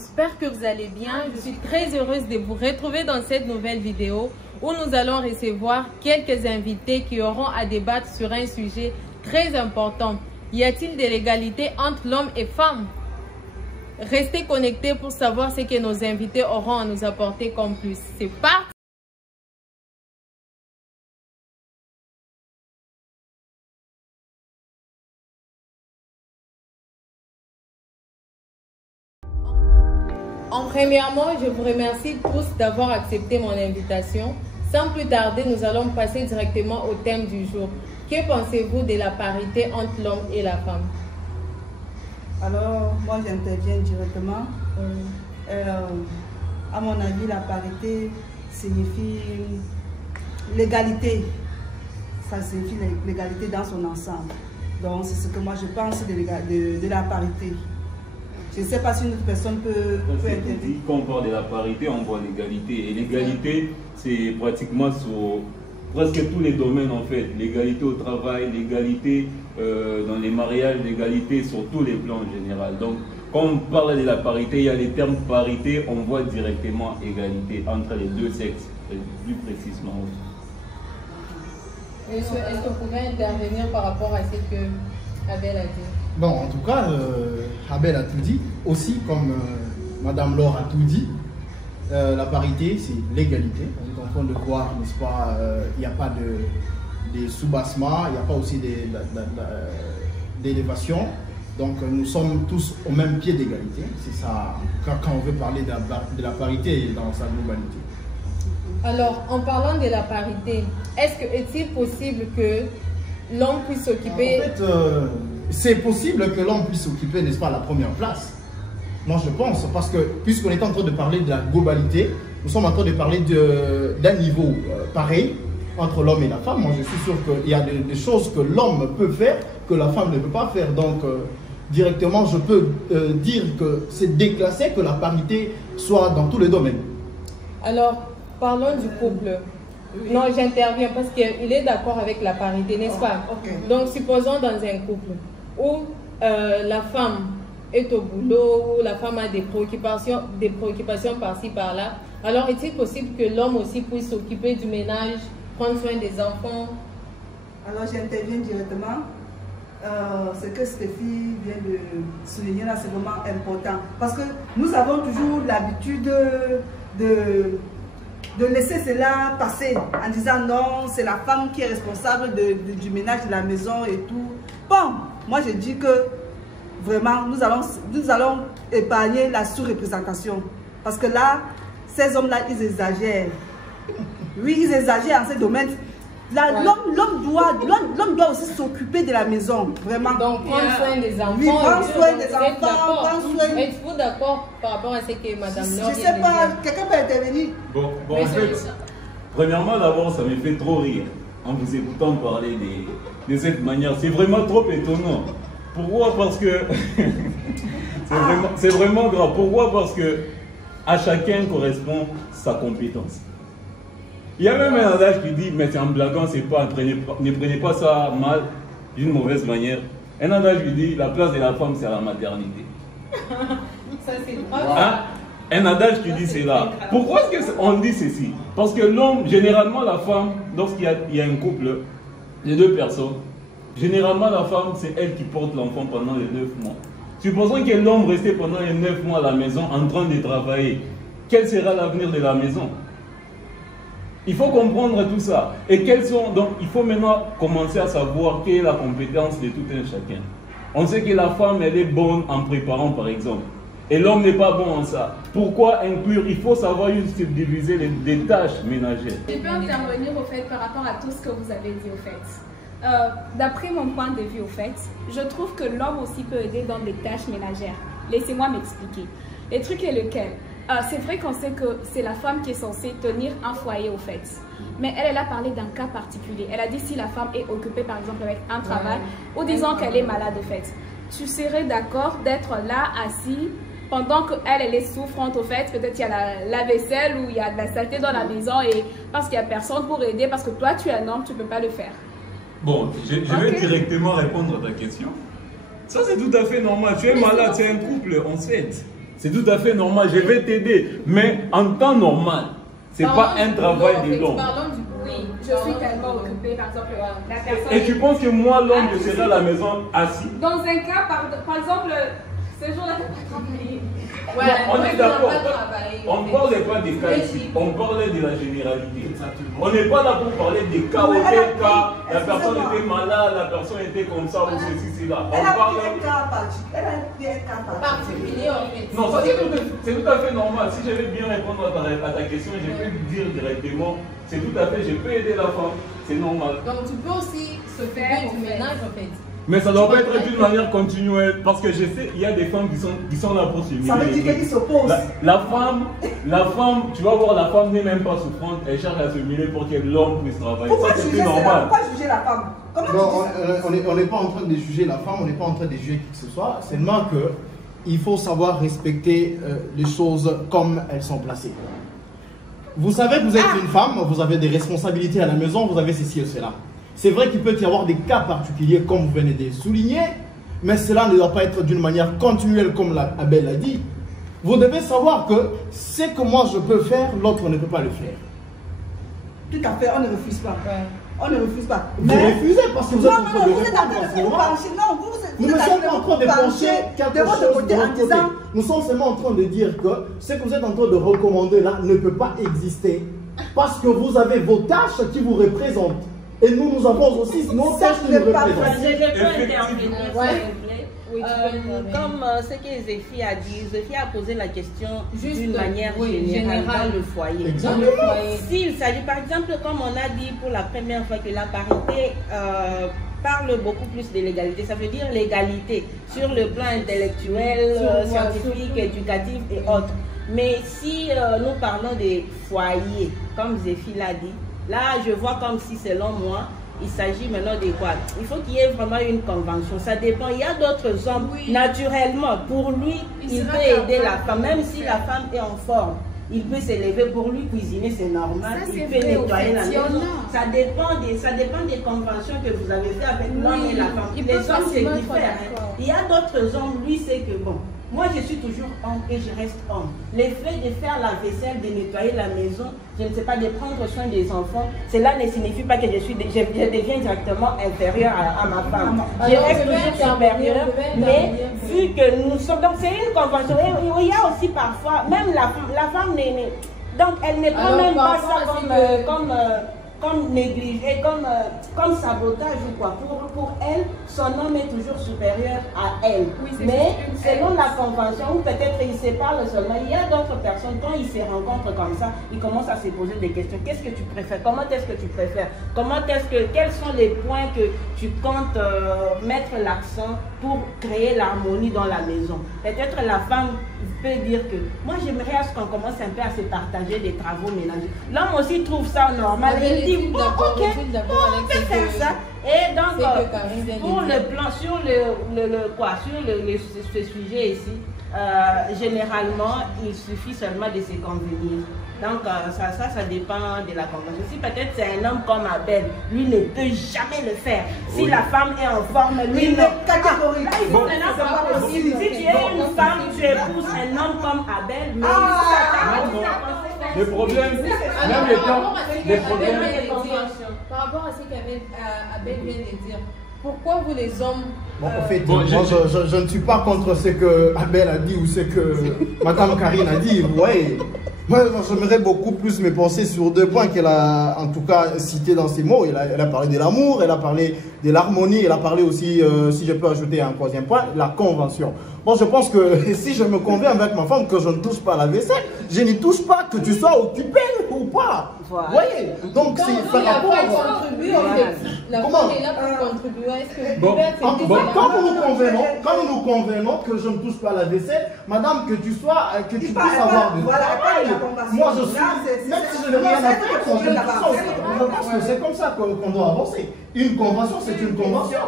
j'espère que vous allez bien. Je suis très heureuse de vous retrouver dans cette nouvelle vidéo où nous allons recevoir quelques invités qui auront à débattre sur un sujet très important. Y a-t-il de l'égalité entre l'homme et femme? Restez connectés pour savoir ce que nos invités auront à nous apporter comme plus. C'est parti! Premièrement, je vous remercie tous d'avoir accepté mon invitation. Sans plus tarder, nous allons passer directement au thème du jour. Que pensez-vous de la parité entre l'homme et la femme? Alors, moi j'interviens directement. À mon avis, la parité signifie l'égalité. Ça signifie l'égalité dans son ensemble. Donc, c'est ce que moi je pense de la parité. Je ne sais pas si une autre personne peut intervenir. Quand on parle de la parité, on voit l'égalité. Et l'égalité, c'est pratiquement sur presque tous les domaines en fait. L'égalité au travail, l'égalité dans les mariages, l'égalité sur tous les plans en général. Donc, quand on parle de la parité, il y a les termes parité, on voit directement égalité entre les deux sexes, plus précisément. Est-ce que vous pouvez intervenir par rapport à ce que Abel a dit? Bon, en tout cas, Abel a tout dit. Aussi, comme Madame Laure a tout dit, la parité, c'est l'égalité. On comprend de quoi, n'est-ce pas, il n'y a pas de sous-bassement, il n'y a pas aussi d'élévation. Donc, nous sommes tous au même pied d'égalité. C'est ça, quand on veut parler de la parité dans sa globalité. Alors, en parlant de la parité, est-il possible que l'homme puisse s'occuper... En fait, c'est possible que l'homme puisse occuper, n'est-ce pas, la première place. Moi, je pense, parce que puisqu'on est en train de parler de la globalité, nous sommes en train de parler d'un niveau pareil entre l'homme et la femme. Moi, je suis sûr qu'il y a des choses que l'homme peut faire que la femme ne peut pas faire. Donc, directement, je peux dire que c'est déclassé que la parité soit dans tous les domaines. Alors, parlons du couple. Oui. Non, j'interviens parce qu'il est d'accord avec la parité, n'est-ce pas? Okay. Donc, supposons dans un couple où la femme est au boulot, où la femme a des préoccupations par-ci, par-là. Alors, est-il possible que l'homme aussi puisse s'occuper du ménage, prendre soin des enfants? Alors, j'interviens directement. Ce que Stéphie vient de souligner là, c'est vraiment important. Parce que nous avons toujours l'habitude de laisser cela passer en disant non, c'est la femme qui est responsable du ménage de la maison et tout. Bon, moi je dis que vraiment nous allons épargner la sous-représentation. Parce que là, ces hommes-là, ils exagèrent. Oui, ils exagèrent en ces domaines. L'homme doit aussi s'occuper de la maison, vraiment. Donc, prendre soin des enfants. Oui, prendre soin des enfants. Êtes-vous d'accord par rapport à ce que Madame Laure Je ne sais pas, quelqu'un peut intervenir. Bon en fait, premièrement, d'abord, ça me fait trop rire en vous écoutant parler de cette manière. C'est vraiment trop étonnant. Pourquoi? Parce que c'est vraiment grave. Pourquoi? Parce que à chacun correspond sa compétence. Il y a même un adage qui dit, mais c'est en blaguant, c'est pas, ne prenez pas ça mal, d'une mauvaise manière. Un adage qui dit, la place de la femme, c'est à la maternité. Ça, c'est grave. Hein? Un adage qui dit cela. Pourquoi est-ce qu'on dit ceci? Parce que l'homme, généralement la femme, lorsqu'il y a un couple de deux personnes, généralement la femme, c'est elle qui porte l'enfant pendant les 9 mois. Supposons que l'homme restait pendant les 9 mois à la maison en train de travailler. Quel sera l'avenir de la maison? Il faut comprendre tout ça. Et donc, il faut maintenant commencer à savoir quelle est la compétence de tout un chacun. On sait que la femme, elle est bonne en préparant, par exemple. Et l'homme n'est pas bon en ça. Pourquoi inclure? Il faut savoir diviser les tâches ménagères. Je peux intervenir au fait par rapport à tout ce que vous avez dit au fait. D'après mon point de vue au fait, je trouve que l'homme aussi peut aider dans des tâches ménagères. Laissez-moi m'expliquer. Le truc est lequel? C'est vrai qu'on sait que c'est la femme qui est censée tenir un foyer au fait. Mais elle a parlé d'un cas particulier. Elle a dit si la femme est occupée par exemple avec un travail ou disons qu'elle est malade au fait. Tu serais d'accord d'être là assis pendant qu'elle est souffrante au fait. Peut-être il y a la vaisselle ou il y a de la saleté dans la maison et parce qu'il n'y a personne pour aider parce que toi tu es un homme, tu ne peux pas le faire. Bon, je vais directement répondre à ta question. Ça c'est tout à fait normal. Tu es malade, c'est un couple en fait. C'est tout à fait normal, je vais t'aider. Mais en temps normal, c'est pas un travail de l'homme. Oui, je suis tellement occupée, par exemple, la personne... Et tu penses que moi, l'homme, je serai à la maison assis? Dans un cas, par exemple, ce jour-là, tu n'as pas travaillé. Ouais, on est d'accord. On ne parlait pas pas des cas ici, on parlait de la généralité. On n'est pas là pour parler des cas, auquel cas, la personne était malade, la personne était comme ça, ou ceci, cela. Elle a pris un cas particulier en fait. Non, c'est tout à fait normal. Si je vais bien répondre à ta question, je peux dire directement, c'est tout à fait, je peux aider la femme, c'est normal. Donc tu peux aussi se faire du ménage en fait. Mais ça ne doit pas être d'une manière continuelle, parce que je sais, il y a des femmes qui sont là pour se Ça veut dire qu'elle s'oppose. La femme, tu vas voir, la femme n'est même pas souffrante, elle cherche à se mêler pour que l'homme puisse travailler. Pourquoi Ça, c'est normal. Pourquoi juger la femme? Non, on n'est pas en train de juger la femme, on n'est pas en train de juger qui que ce soit. Seulement que il faut savoir respecter les choses comme elles sont placées. Vous savez que vous êtes une femme, vous avez des responsabilités à la maison, vous avez ceci et cela. C'est vrai qu'il peut y avoir des cas particuliers comme vous venez de le souligner, mais cela ne doit pas être d'une manière continuelle comme Abel a dit. Vous devez savoir que ce que moi je peux faire, l'autre ne peut pas le faire. Tout à fait, on ne refuse pas. Ouais. On ne refuse pas. Vous refusez parce que vous êtes en train de Nous ne sommes pas en train de pencher quelque chose de votre côté. Nous sommes seulement en train de dire que ce que vous êtes en train de recommander là ne peut pas exister parce que vous avez vos tâches qui vous représentent. Et nous, nous avons aussi nos tâches qui nous représentent. Je peux intervenir, s'il vous plaît. Oui, comme ce que Zéphie a dit, Zéphie a posé la question d'une manière générale dans le foyer. S'il s'agit, par exemple, comme on a dit pour la première fois que la parité parle beaucoup plus de l'égalité, ça veut dire l'égalité sur le plan intellectuel, scientifique, éducatif et autres. Mais si nous parlons des foyers, comme Zéphie l'a dit, là je vois comme si selon moi, il s'agit maintenant de quoi? Il faut qu'il y ait vraiment une convention. Ça dépend. Il y a d'autres hommes, naturellement, pour lui, il peut aider la femme. Même si la femme est en forme, il peut s'élever pour lui cuisiner, c'est normal. Il peut nettoyer la maison. Ça dépend des conventions que vous avez fait avec l'homme et la femme. Les hommes, c'est différent. Il y a d'autres hommes, lui, c'est que bon. Moi, je suis toujours homme et je reste homme. Le fait de faire la vaisselle, de nettoyer la maison, je ne sais pas, de prendre soin des enfants, cela ne signifie pas que je deviens directement inférieur à ma femme. Je reste toujours supérieure, mais vu que nous sommes... Donc, c'est une convention. Et il y a aussi parfois, même la femme n'est... Donc, elle ne prend même pas ça comme négligé, comme sabotage ou quoi. Pour elle, son homme est toujours supérieur à elle. Oui, mais selon la convention, ou peut-être ils se parlent seulement, il y a d'autres personnes, quand ils se rencontrent comme ça, ils commencent à se poser des questions. Qu'est-ce que tu préfères? Comment est-ce que tu préfères? Quels sont les points que tu comptes mettre l'accent pour créer l'harmonie dans la maison? Peut-être la femme peut dire que moi j'aimerais à ce qu'on commence un peu à se partager des travaux ménagers. L'homme aussi trouve ça normal. Il dit bon, ok, on peut faire ça. Et donc pour le plan sur ce sujet ici, généralement il suffit seulement de se convenir. Donc ça dépend de la convention. Si peut-être c'est un homme comme Abel, lui ne peut jamais le faire. Si la femme est en forme, lui ne catégorique. Si tu es une femme, tu épouses un homme comme Abel, mais le problème, même les problèmes. Par rapport à ce qu'Abel vient de dire, pourquoi vous les hommes... Bon, en fait, moi, je ne suis pas contre ce que Abel a dit ou ce que Madame Karine a dit. Vous voyez, moi, j'aimerais beaucoup plus me penser sur deux points qu'elle a en tout cas cités dans ses mots. Elle a parlé de l'amour, elle a parlé de l'harmonie, elle a parlé aussi, si je peux ajouter un troisième point, la convention. Bon, je pense que si je me conviens avec ma femme que je ne touche pas à la vaisselle, je n'y touche pas que tu sois occupé ou pas. Voilà. Vous voyez? Donc, c'est par rapport à... La femme est là pour contribuer. Est-ce que quand nous convenons que je ne touche pas à la vaisselle, madame, que tu puisses avoir du travail. Moi, je suis... Même si je n'ai rien à faire, je pense que c'est comme ça qu'on doit avancer. Une convention, c'est une convention.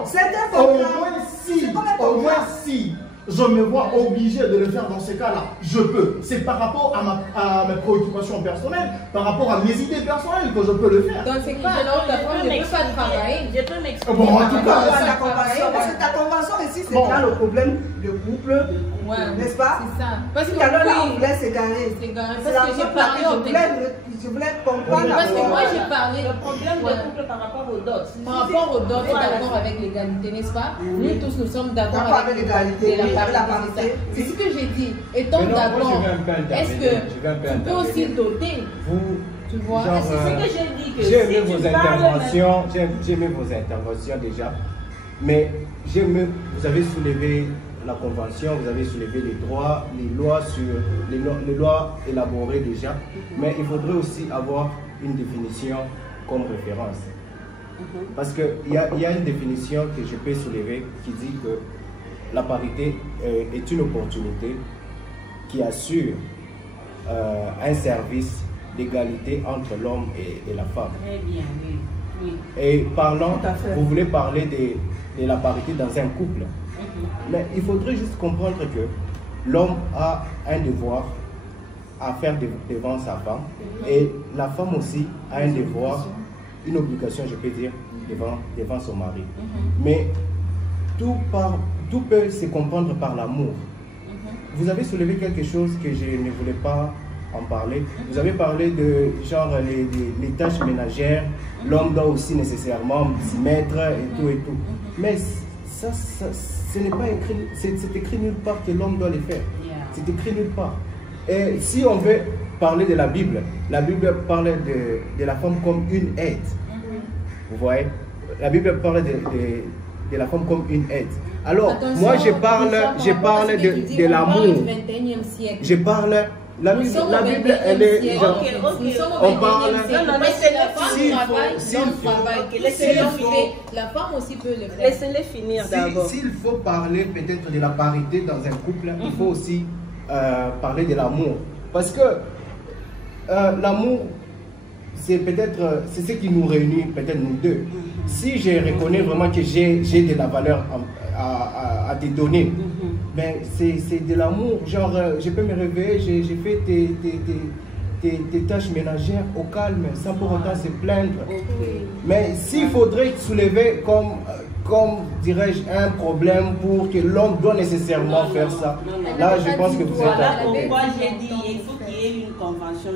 Au moins si je me vois obligé de le faire dans ces cas-là, je peux. C'est par rapport à mes préoccupations personnelles, par rapport à mes idées personnelles que je peux le faire. Dans ces cas, alors, la femme ne peut pas travailler. Je peux m'exprimer. Bon, en tout cas, parce que ta convention ici, c'est dans le problème de couple, n'est-ce pas? C'est ça. Parce que tout à l'heure, là, on voulait s'égarer. C'est la raison pour laquelle je voulais comprendre. Parce que moi, j'ai parlé le problème de couple par rapport aux dots. Par rapport aux dots, on est d'accord avec l'égalité, n'est-ce pas? Nous tous, nous sommes d'accord avec l'égalité, la parité. C'est ce que j'ai dit. Étant d'accord, est-ce que tu peux aussi doter? Tu vois, c'est ce que j'ai dit. J'ai aimé vos interventions, j'ai aimé vos interventions déjà, mais vous avez soulevé la convention, vous avez soulevé les droits, les lois élaborées déjà, mais il faudrait aussi avoir une définition comme référence. Parce qu'il y a une définition que je peux soulever qui dit que la parité est une opportunité qui assure un service d'égalité entre l'homme et la femme. Très bien, oui. Et parlant, vous voulez parler de la parité dans un couple. Mais il faudrait juste comprendre que l'homme a un devoir à faire devant sa femme et la femme aussi a un devoir, une obligation, je peux dire, devant son mari. Mais tout peut se comprendre par l'amour. Vous avez soulevé quelque chose que je ne voulais pas en parler. Vous avez parlé de genre les tâches ménagères. L'homme doit aussi nécessairement s'y mettre et tout et tout. Mais ça ce n'est pas écrit, c'est écrit nulle part que l'homme doit les faire. C'est écrit nulle part. Et si on veut parler de la Bible parle de la femme comme une aide. Vous voyez? La Bible parle de la femme comme une aide. Alors, moi je parle de l'amour. Je parle. La Bible, elle est. On parle. La femme aussi peut le faire. Laissez-les finir d'abord. S'il faut parler peut-être de la parité dans un couple, il faut aussi parler de l'amour. Parce que l'amour, c'est peut-être ce qui nous réunit, peut-être nous deux. Si je reconnais vraiment que j'ai de la valeur à te donner, ben c'est de l'amour. Genre, je peux me réveiller, j'ai fait tes tâches ménagères au calme, sans pour autant se plaindre. Mais s'il faudrait soulever comme dirais-je, un problème pour que l'homme doit nécessairement faire ça, là je pense que vous êtes d'accord. Voilà pourquoi j'ai dit il faut qu'il y ait une convention.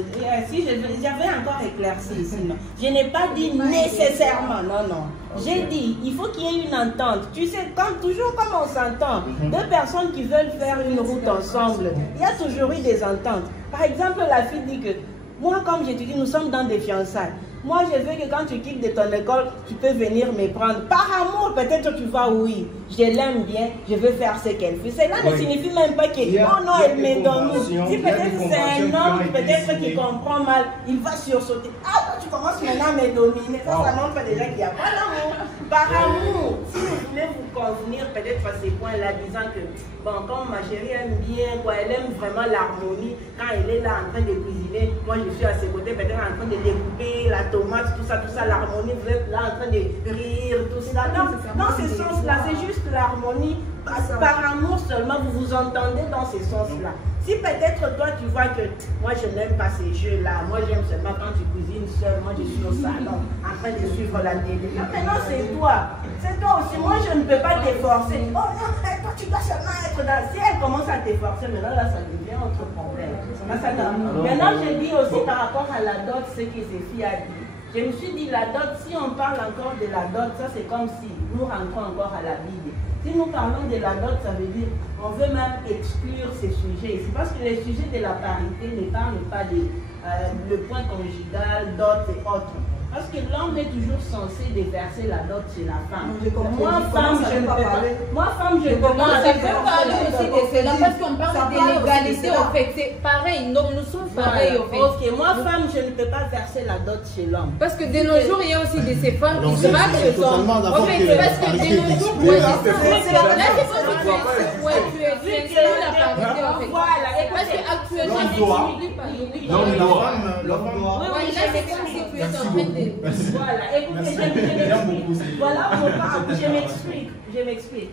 Si j'avais encore éclairci ici, non. Je n'ai pas dit nécessairement, non. J'ai dit il faut qu'il y ait une entente. Tu sais, toujours comme on s'entend, deux personnes qui veulent faire une route ensemble, il y a toujours eu des ententes. Par exemple, la fille dit que moi, comme j'ai dit, nous sommes dans des fiançailles. Moi, je veux que quand tu quittes de ton école, tu peux venir me prendre. Par amour, peut-être tu vas, oui, je l'aime bien, je veux faire ce qu'elle fait. Cela ne signifie même pas que, oh non, elle me donne. Si peut-être c'est un homme, peut-être qui comprend mal, il va sursauter. Ah, toi, tu commences maintenant à me dominer. Ça montre déjà qu'il n'y a pas d'amour. Par amour, si vous voulez vous convenir peut-être à ces points-là, disant que, bon, comme ma chérie aime bien, quoi, elle aime vraiment l'harmonie, quand elle est là en train de cuisiner, moi je suis à ses côtés, peut-être en train de découper la tomate, tout ça, l'harmonie, vous êtes là en train de rire, tout ça. Dans ce sens-là, c'est juste l'harmonie. Par amour seulement, vous vous entendez dans ce sens-là. Si peut-être toi tu vois que moi je n'aime pas ces jeux-là, moi j'aime seulement quand tu cuisines seul, moi je suis au salon en train de suivre la télé. Maintenant c'est toi aussi, moi je ne peux pas t'efforcer. Oh non, toi tu dois seulement être dans. Si elle commence à t'efforcer, maintenant là ça devient autre problème. Maintenant je dis aussi par rapport à la dot ce que Zéphie a dit. Je me suis dit la dot, si on parle encore de la dot, ça c'est comme si nous rentrons encore à la Bible. Si nous parlons de la dot, ça veut dire qu'on veut même exclure ces sujets. C'est parce que les sujets de la parité ne parlent pas de le point conjugal, dot et autres. Parce que l'homme est toujours censé déverser la dot chez la femme. Moi, femme, je ne peux pas. Moi, femme, je ne peux pas. Ça peut parler aussi de cela parce qu'on parle de l'égalité en fait. C'est pareil, donc nous sommes pareils en fait. Ok, moi, femme, je ne peux pas verser la dot chez l'homme. Parce que de nos jours, il y a aussi de ces femmes qui se battent chez l'homme. En fait, parce que de nos jours, moi, là, c'est parce que tu es la parité en fait. Voilà, parce qu'actuellement, oui, là, c'est comme si tu es en train de. Voilà, écoutez, je m'explique.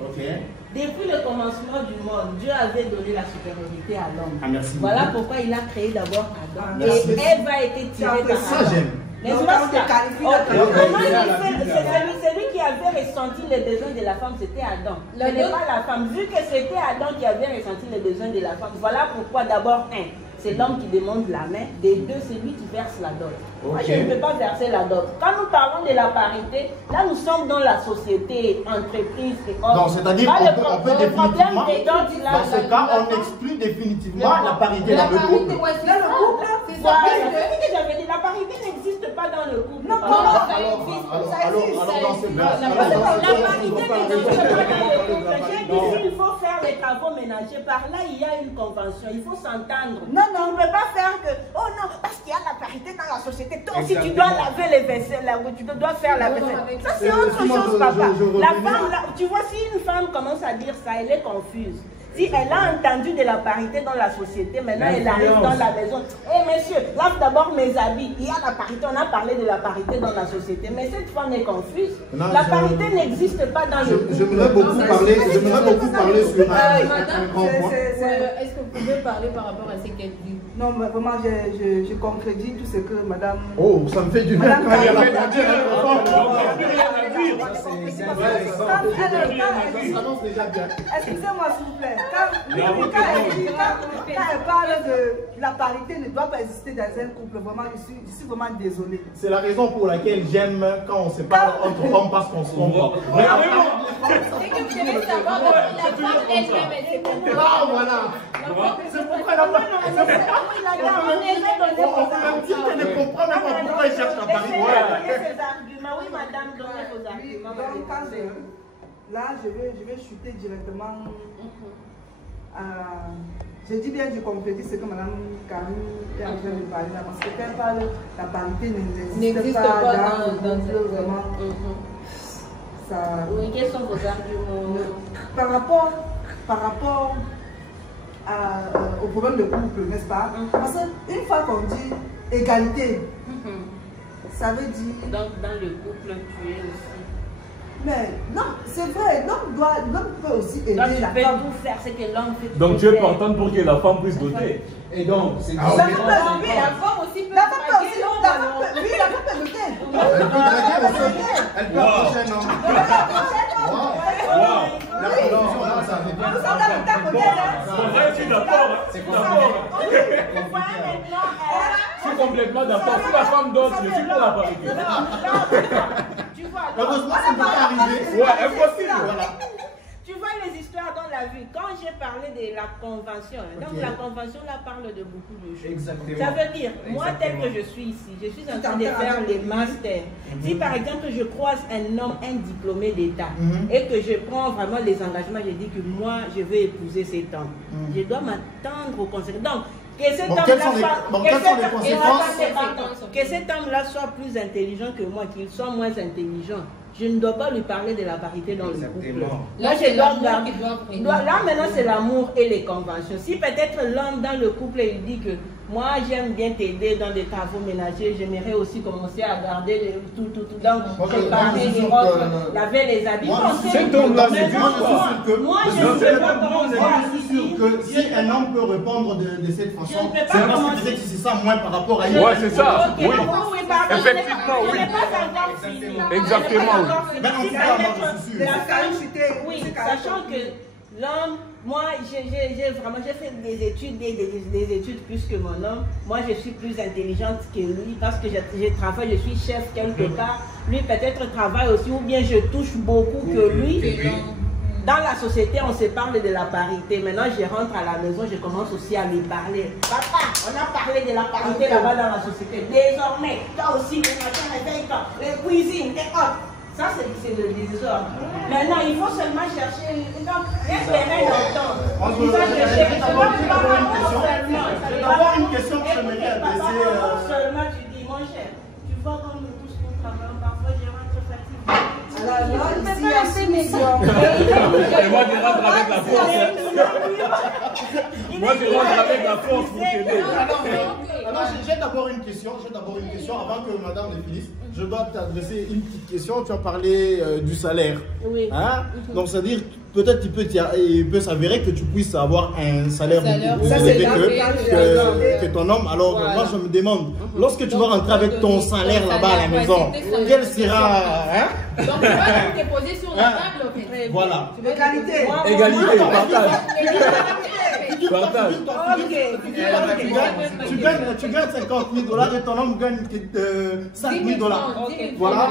Depuis le commencement du monde, Dieu avait donné la supériorité à l'homme. Voilà pourquoi il a créé d'abord Adam. Et Ève a été tirée par Adam. C'est lui qui avait ressenti les besoins de la femme, c'était Adam. Ce n'est pas la femme. Vu que c'était Adam qui avait ressenti les besoins de la femme, voilà pourquoi d'abord, c'est l'homme qui demande la main. Des deux, c'est lui qui verse la dot. Moi, je ne peux pas verser la dot. Quand nous parlons de la parité, là, nous sommes dans la société, entreprise et autres. Donc, c'est-à-dire qu'on peut définitivement, dans ce cas, on exclut définitivement la parité dans le couple. Dans le couple, c'est ça. C'est ce que j'avais dit. La parité n'existe pas dans le couple. Non, alors, dans ce cas, la parité n'existe pas dans le couple. J'ai dit qu'il faut faire les travaux ménagers. Par là, il y a une convention. Il faut s'entendre. Non, on ne peut pas faire que, oh non, parce qu'il y a la parité dans la société. Toi aussi, tu dois laver les vaisselles, tu dois faire la vaisselle. Ça, c'est autre chose, papa. La femme, tu vois, si une femme commence à dire ça, elle est confuse. Si elle a entendu de la parité dans la société, maintenant elle arrive dans la maison. Eh messieurs, lave d'abord mes habits. Il y a la parité, on a parlé de la parité dans la société. Mais cette femme est confuse. La parité n'existe pas dans le couple. J'aimerais beaucoup parler sur un grand point. Est-ce que vous pouvez parler par rapport à ce qu'elle dit? Non, mais vraiment, je contredis tout ce que madame... Oh, ça me fait du bien quand il y a la excusez-moi s'il vous plaît. Quand elle parle de la parité ne doit pas exister dans un couple, vraiment, je suis vraiment désolée. C'est la raison pour laquelle j'aime quand on se parle entre hommes parce qu'on se comprend. C'est que vous devez savoir que la femme elle-même, elle s'est comprise. Ah, voilà. C'est pourquoi la femme... On peut même dire qu'elle ne comprend même pas pourquoi elle cherche la parité. Oui, madame, donnez vos arguments. Là, je vais chuter directement. Je dis bien, je complète ce que Mme Camille est en train de parler là, parce que quand elle parle, la parité n'existe pas dans le couple, vraiment. Oui, quels sont vos arguments? Par rapport au problème de couple, n'est-ce pas? Parce qu'une fois qu'on dit égalité, ça veut dire... Donc, dans le couple, tu es aussi... Mais non, c'est vrai, l'homme peut aussi aider la femme. Tu peux tout faire ce que l'homme fait. Donc tu es partante pour que la femme puisse doter. Et donc, c'est la femme aussi peut doter. Elle peut approcher un homme. Je suis d'accord. Je suis complètement d'accord. Si la femme dote, je suis pour la parité. Heureusement, ça ne peut pas arriver. Ouais, impossible. Voilà. Tu vois les histoires dans la vie. Quand j'ai parlé de la convention, donc la convention là parle de beaucoup de choses. Exactement. Ça veut dire, moi tel que je suis ici, je suis en train de faire les masters. Si par exemple je croise un homme, un diplômé d'État, et que je prends vraiment les engagements, je dis que moi je vais épouser cet homme. Je dois m'attendre au conseil. Donc, que cet homme-là soit plus intelligent que moi, qu'il soit moins intelligent. Je ne dois pas lui parler de la parité dans le couple. Là, c'est l'amour qui doit là, maintenant, c'est l'amour et les conventions. Si peut-être l'homme dans le couple, il dit que moi, j'aime bien t'aider dans des travaux ménagers, j'aimerais aussi commencer à garder tout, donc préparer les robes, laver les habits. Cet homme-là, moi, je ne sais pas comment je suis sûr que si un homme peut répondre de cette façon, c'est parce que peut-être c'est ça moins par rapport à ouais, c'est ça. Oui. Effectivement, oui. Exactement, oui. Sachant que l'homme, moi j'ai fait des études plus que mon homme. Moi je suis plus intelligente que lui parce que je travaille, je suis chef quelque part. Lui peut-être travaille aussi ou bien je touche beaucoup que lui. Dans la société, on se parle de la parité. Maintenant, je rentre à la maison, je commence aussi à lui parler. Papa, on a parlé de la parité là-bas dans la société. Désormais, toi aussi, les matins, les cuisines, les autres. Ça, c'est le désordre. Maintenant, il faut seulement chercher un terrain d'entente. Je vais avoir une question que je me dis adresser. Seulement, tu dis, mon cher, tu vois comme nous tous nous travaillons, parfois je rentre fatigué. Et moi, je rentre avec la force. Moi, je rentre avec la force pour t'aider. J'ai d'abord une question avant que madame ne finisse. Je dois t'adresser une petite question. Tu as parlé du salaire. Oui. Hein? Donc, c'est-à-dire, peut-être il peut s'avérer que tu puisses avoir un salaire beaucoup plus élevé que ton homme. Alors, moi, je me demande, lorsque tu vas rentrer avec ton salaire là-bas à la maison, quel sera... Donc, tu vas te poser sur la table, en fait. Voilà. Égalité. Égalité, partage. Partage. Tu gagnes 50 000 $ et ton homme gagne 5 000 $. Voilà.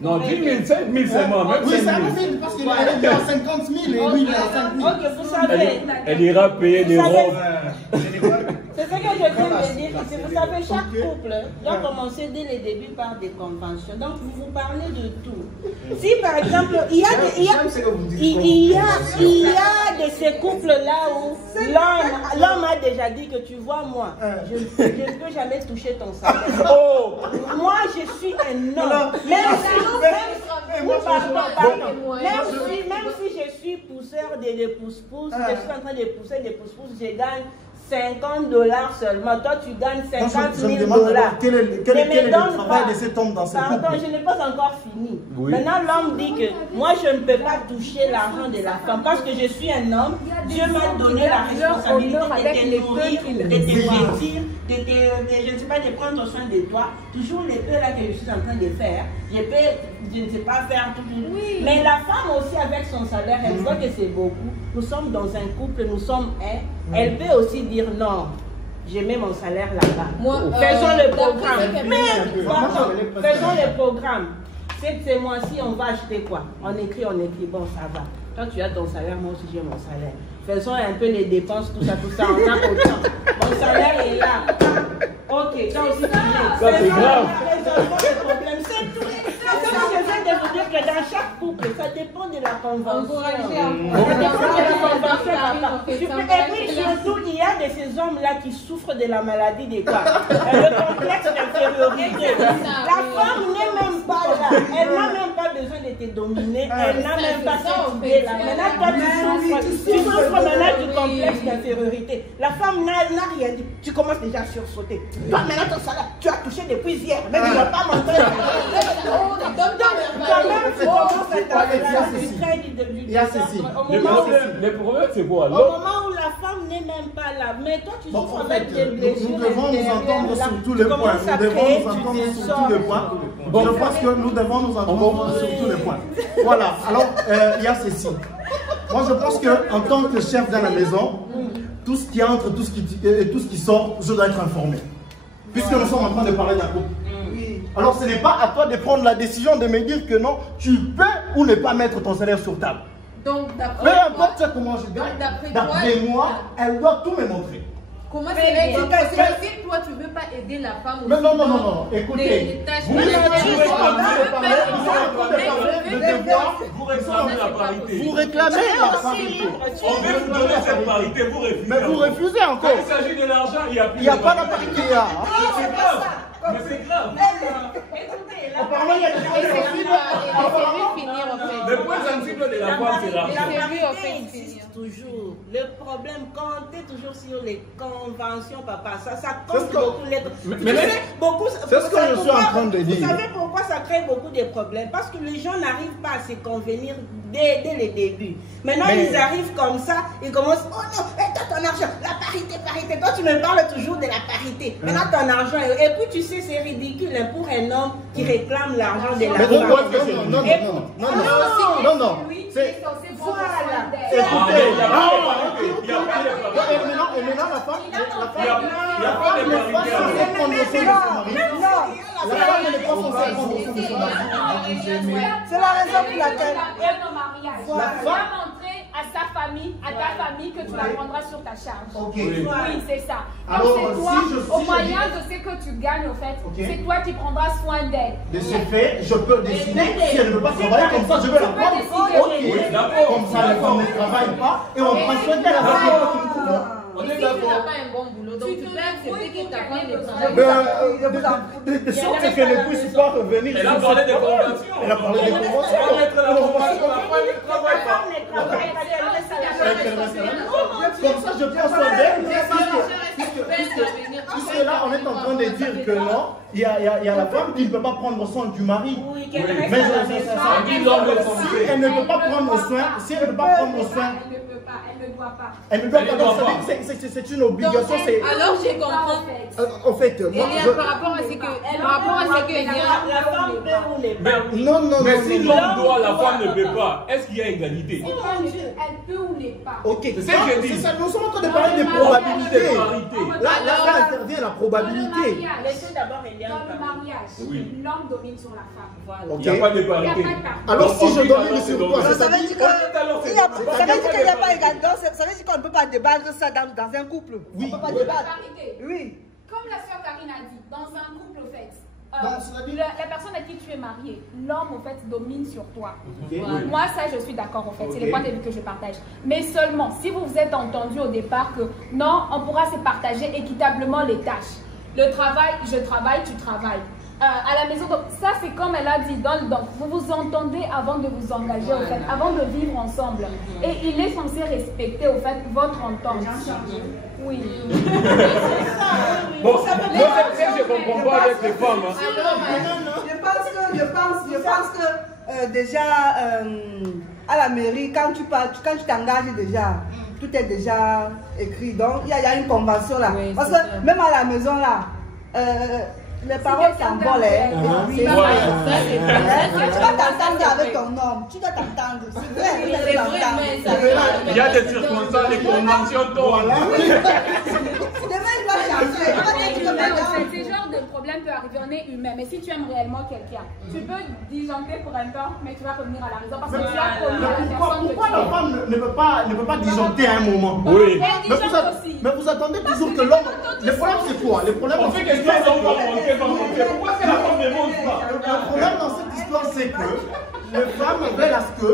Non, 10 000, 5 000 c'est moi. Même Oui, 5 c'est 000. parce qu'il est à 50 000 et lui il est à 5 000. Ok, vous savez. Elle ira payer des robes. C'est ce que je viens de dire ici. Vous savez, chaque couple doit commencer dès le début par des conventions. Donc, vous parlez de tout. Si par exemple, il y a de ces couples-là où l'homme a déjà dit que tu vois, moi, je ne peux jamais toucher ton salaire. Oh! Moi, je suis un homme. Même si je suis pousseur de pousse-pousse, je suis en train de pousser des pousse-pousse, je gagne 50 $ seulement. Toi, tu gagnes 50 000 $. Quel est le travail de cet homme dans ce couple? Pardon, je n'ai pas encore fini. Oui. Maintenant, l'homme dit que moi, je ne peux pas toucher l'argent de la femme parce que je suis un homme. Dieu m'a donné la responsabilité de te nourrir, de te vêtir, je ne sais pas, de prendre soin de toi. Toujours les peu là que je suis en train de faire, je ne sais pas faire tout. Oui. Mais la femme aussi, avec son salaire, elle voit que c'est beaucoup. Nous sommes dans un couple, nous sommes un. Elle peut aussi dire non. Je mets mon salaire là-bas. Faisons le programme. Faisons le programme. Ce mois-ci, on va acheter quoi? On écrit. Bon, ça va. Toi, tu as ton salaire, moi aussi, j'ai mon salaire. Faisons un peu les dépenses, tout ça. On a autant. Mon salaire est là. Ok, ça aussi, ça c'est grave. C'est tout. Je viens de vous dire que dans chaque couple, ça dépend de la convention. Et puis surtout, il y a de ces hommes-là qui souffrent de la maladie des quoi? Le complexe d'infériorité. La femme n'est même pas là. Elle n'a même pas besoin de te dominer. Elle n'a même pas cette idée-là. Maintenant, toi, tu souffres maintenant du complexe d'infériorité. La femme n'a rien dit. Tu commences déjà à sursauter. Toi, maintenant, ton salaire, tu as touché depuis hier. Mais tu ne vas pas montrer. Il y a ceci. Le problème, c'est quoi? Au moment où la femme n'est même pas là, mais toi tu souffres avec des blessures. Nous devons nous entendre sur tous les points. Je pense que nous devons nous entendre sur tous les points. Voilà, alors il y a ceci. Moi je pense qu'en tant que chef dans la maison, tout ce qui entre, tout ce qui sort, je dois être informé. Puisque nous sommes en train de parler d'un couple. Alors ce n'est pas à toi de prendre la décision de me dire que non, tu peux ou ne pas mettre ton salaire sur table. Donc, peu importe comment je gagne, d'après moi, elle doit tout me montrer. Comment c'est possible? Toi, tu ne veux pas aider la femme aussi? Mais non, écoutez. Vous réclamez la parité. Vous réclamez la parité. On veut vous donner cette parité, vous refusez. Mais vous refusez encore. Quand il s'agit de l'argent, il n'y a plus. Il n'y a pas la parité. C'est grave. Mais c'est grave. En parlant, il y a des points sensibles. Le point sensible de la femme, c'est l'argent. La parité existe toujours. Le problème, quand tu es toujours sur les conventions, papa, ça compte beaucoup. C'est ce que je suis en train de dire. Vous savez pourquoi ça crée beaucoup de problèmes? Parce que les gens n'arrivent pas à se convenir dès le début. Maintenant, ils arrivent comme ça, ils commencent, oh non, toi ton argent, la parité. Toi, tu me parles toujours de la parité. Maintenant, ton argent, et puis tu sais, c'est ridicule pour un homme qui réclame l'argent de la femme. Non. C'est voilà. Écoutez, Et maintenant, la femme, il n'y a pas de parité. C'est la raison pour laquelle tu vas montrer à sa famille, à ta famille, que tu la prendras sur ta charge. Okay. Oui, c'est ça. Donc alors, c'est toi, au moyen de ce que tu gagnes, au fait, c'est toi qui prendras soin d'elle. De ce fait, je peux décider, si elle ne veut pas travailler comme ça, je vais la prendre. Ok, comme ça, la femme ne travaille pas, et on prend soin d'elle. On est Si tu n'as d'accord. pas un bon boulot, donc tu peux accepter que ta femme ne travaille pas. De sorte qu'elle ne puisse pas revenir. Elle a parlé de convention. Elle a parlé de convention. On va mettre la convention, la femme ne travaille pas. Comme ça, je prends soin d'elle. Puisque là, on est train de dire que non, il y a la femme qui ne peut pas prendre soin du mari. Oui, mais si elle ne peut pas prendre soin, si elle ne peut pas prendre soin, elle ne doit pas. Elle ne doit pas. C'est une obligation. Alors j'ai compris. En fait, moi, par rapport à ce que la femme peut ou n'est pas. Non. Mais si l'homme doit, la femme ne peut pas. Est-ce qu'il y a égalité? Elle peut ou n'est pas. Ok, c'est ce que je dis. Nous sommes en train de parler de probabilité. Là, intervient la probabilité. Laissez d'abord dans le mariage, l'homme domine sur la femme. Il n'y a pas de parité. Alors si je domine sur toi, ça veut dire qu'il n'y a pas égalité. Ça veut dire qu'on ne peut pas débattre ça dans un couple. Oui. On ne peut pas débattre. Oui. Comme la soeur Karine a dit, dans un couple, au fait, la personne à qui tu es marié, l'homme, au fait, domine sur toi. Okay. Moi, ça, je suis d'accord, en fait. C'est le point de vue que je partage. Mais seulement, si vous vous êtes entendu au départ que non, on pourra se partager équitablement les tâches. Le travail, je travaille, tu travailles. À la maison, donc ça c'est comme elle a dit, donc vous vous entendez avant de vous engager, au fait, avant de vivre ensemble. Et il est censé respecter au fait votre entente. Oui. Bon, moi je ne comprends pas avec les femmes. Je pense que déjà à la mairie, quand tu t'engages déjà, tout est déjà écrit. Donc il y a une convention là. Parce que même à la maison là, les paroles s'envolent. Tu dois t'entendre avec ton homme. Tu dois t'entendre. C'est vrai. Il y a des circonstances, des conventions. Voilà. Demain, il va changer. Ce genre de problème peut arriver. On est humain. Mais si tu aimes réellement quelqu'un, tu peux disjoncter pour un temps, mais tu vas revenir à la maison parce que tu as connu la personne. Pourquoi la femme ne peut pas disjoncter à un moment? Oui. Mais vous attendez toujours que l'homme. Le problème c'est quoi? Le problème on fait quelque chose, on va monter. Pourquoi c'est la femme ne monte pas? Le problème dans cette histoire, c'est que les femmes veulent à ce que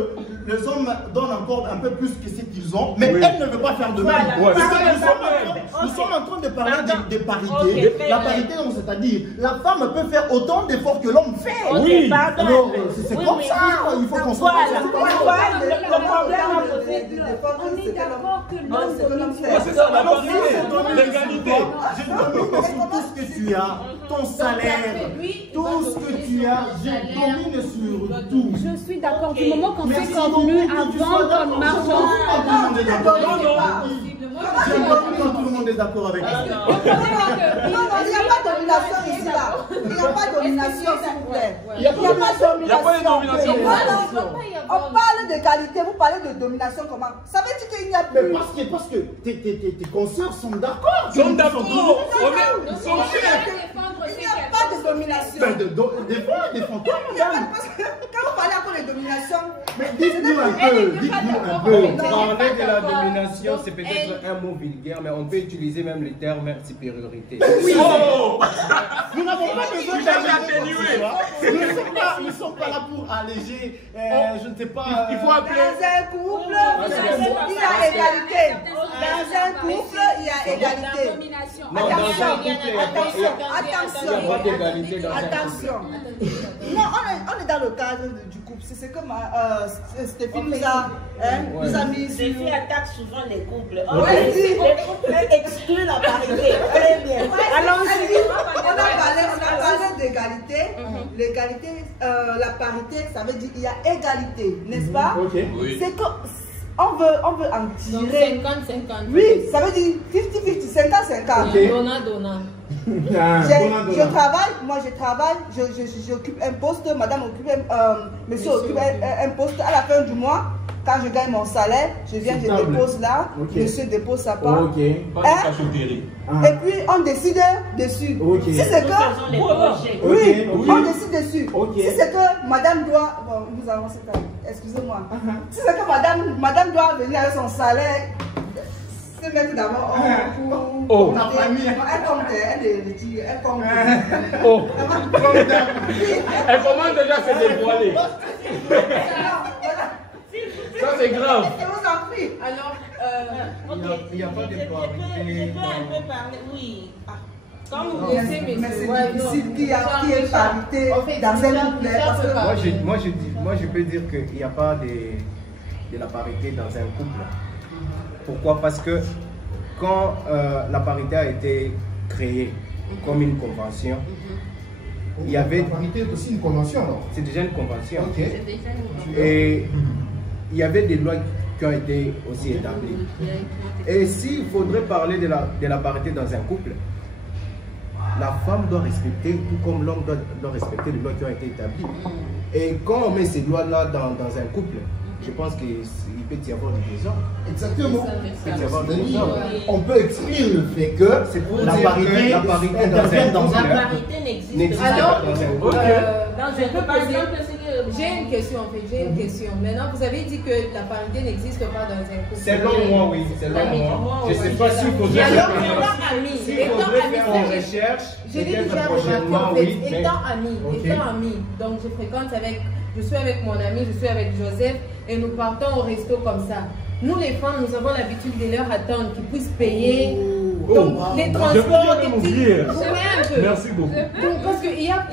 les hommes donnent encore un peu plus que ce qu'ils ont, mais elles ne veulent pas faire de même. Nous sommes en train de parler de parité. La parité, c'est-à-dire la femme peut faire autant d'efforts que l'homme fait. Oui. Alors, c'est comme ça. Il faut qu'on soit. Le problème, on est d'accord que l'homme c'est ça la parité, l'égalité. Je domine sur tout ce que tu as, ton salaire, tout ce que tu as, je domine sur tout. Je suis d'accord. Du moment qu'on fait convenu avant qu'on marche ensemble. Tout le monde est d'accord avec ça. Non, il n'y a pas de domination ici là. Il n'y a pas de domination, s'il vous plaît. Il n'y a pas de domination. On parle d'égalité, vous parlez de domination comment? Ça veut dire qu'il n'y a plus. Parce que tes consoeurs sont d'accord. Ils sont d'accord. Il n'y a pas de domination. Défends-toi, madame. Quand vous parlez encore de domination, mais dites-nous un peu. Parler de la domination, c'est peut-être un mot vulgaire, mais on peut utiliser même le terme supériorité. Oui. Nous n'avons pas besoin d'atténuer. Nous ne sommes pas là pour alléger, je ne sais pas. Il faut appeler. Dans un couple, il y a égalité. Dans un couple, il y a égalité. Non, dans un couple, il n'y a pas d'égalité dans un couple. Attention. Non, on est dans le cadre du couple. C'est ce que Stéphie nous a mis. Stéphie attaque souvent les couples. Les couples excluent la parité. Très bien. Allons-y. On a parlé d'égalité. L'égalité, la parité, ça veut dire qu'il y a égalité, n'est-ce pas? C'est que on veut en tirer. 50-50. Oui, ça veut dire 50-50, 50-50. Donna. Je travaille, moi je travaille, j'occupe un poste, madame occupe monsieur occupe un poste. À la fin du mois, quand je gagne mon salaire, je viens, je dépose là, monsieur dépose sa part. Et puis on décide dessus. Si c'est que on décide dessus. Si c'est que madame doit, bon, nous avons cette année, excusez-moi. Si c'est que madame doit venir avec son salaire. C'est mettre d'abord pour la famille. Elle compte, elle compte. Elle commence déjà à se dévoiler. Ça c'est grave. Je vous en prie. Alors, il n'y a pas de parité. Je peux un peu parler, oui. Comme vous laissez, mais c'est difficile qu'il y ait parité dans un couple. Moi, je peux dire qu'il n'y a pas de la parité dans un couple. Pourquoi? Parce que quand la parité a été créée, comme une convention. Il y avait... La parité est aussi une convention, alors. C'est déjà une convention. Ok. Et il y avait des lois qui ont été aussi établies. Et s'il faudrait parler de la parité dans un couple, la femme doit respecter, tout comme l'homme doit respecter les lois qui ont été établies. Et quand on met ces lois-là dans un couple, je pense qu'il peut y avoir des désordres. Exactement. Il peut y avoir des désordres. On peut exclure le fait que la parité n'existe pas dans un couple. Par exemple, j'ai une question en fait, j'ai une question. Maintenant, vous avez dit que la parité n'existe pas dans un couple. Selon moi, oui. Selon moi. Je ne sais pas s'il faudrait faire une recherche. Je l'ai déjà remarqué en fait, étant amis, donc je suis avec mon ami, je suis avec Joseph et nous partons au resto comme ça. Nous les femmes, nous avons l'habitude de leur attendre qu'ils puissent payer. Donc les transports, les petits... Merci beaucoup. Donc, parce qu'il y a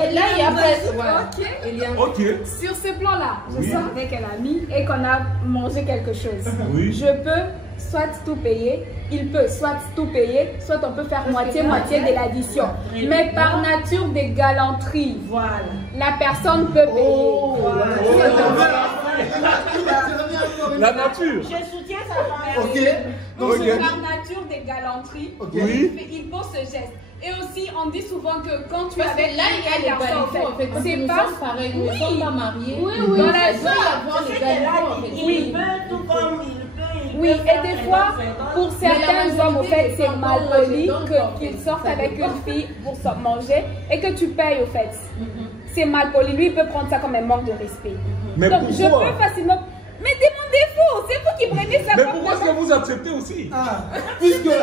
Ok. Sur ce plan-là, je sors avec un ami et qu'on a mangé quelque chose. Je peux soit tout payer, il peut soit tout payer, soit on peut faire moitié-moitié de l'addition. Mais par nature des galanteries, voilà, la personne peut payer. La nature. Je soutiens ça. Donc par nature des galanteries, il pose ce geste. Et aussi, on dit souvent que quand tu es avec là, il y a les garçons, en fait. C'est pas pareil, nous ne sommes pas mariés. Oui. Dans la vie, avoir les garçons, il peut, tout comme il peut. Oui, et des fois, pour certains hommes, en fait, c'est mal poli qu'ils sortent avec une fille pour manger et que tu payes, au fait. C'est mal poli. Lui, il peut prendre ça comme un manque de respect. Mais donc, je peux facilement... Mais demandez-vous, c'est vous qui prenez ça. Mais pourquoi est-ce que vous acceptez aussi? Puisque... tu peux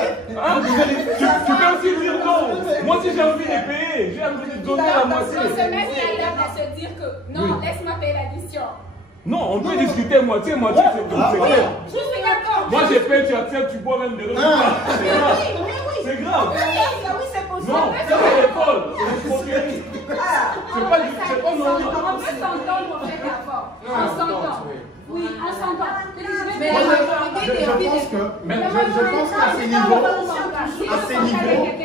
aussi dire non. Moi, si j'ai envie de payer, j'ai envie de donner la moitié. On se met à se dire que non, laisse-moi payer l'addition. Non, on peut discuter moitié-moitié, c'est tout. Je suis d'accord. Moi, j'ai payé, tu acceptes, tu bois même de l'eau. C'est grave. Oui, c'est possible. Non, c'est à l'école. C'est l'escroquerie. C'est pas normal. On peut s'entendre, on fait d'accord. On s'entend. Oui, on s'entend. Mais je pense qu'à ces niveaux,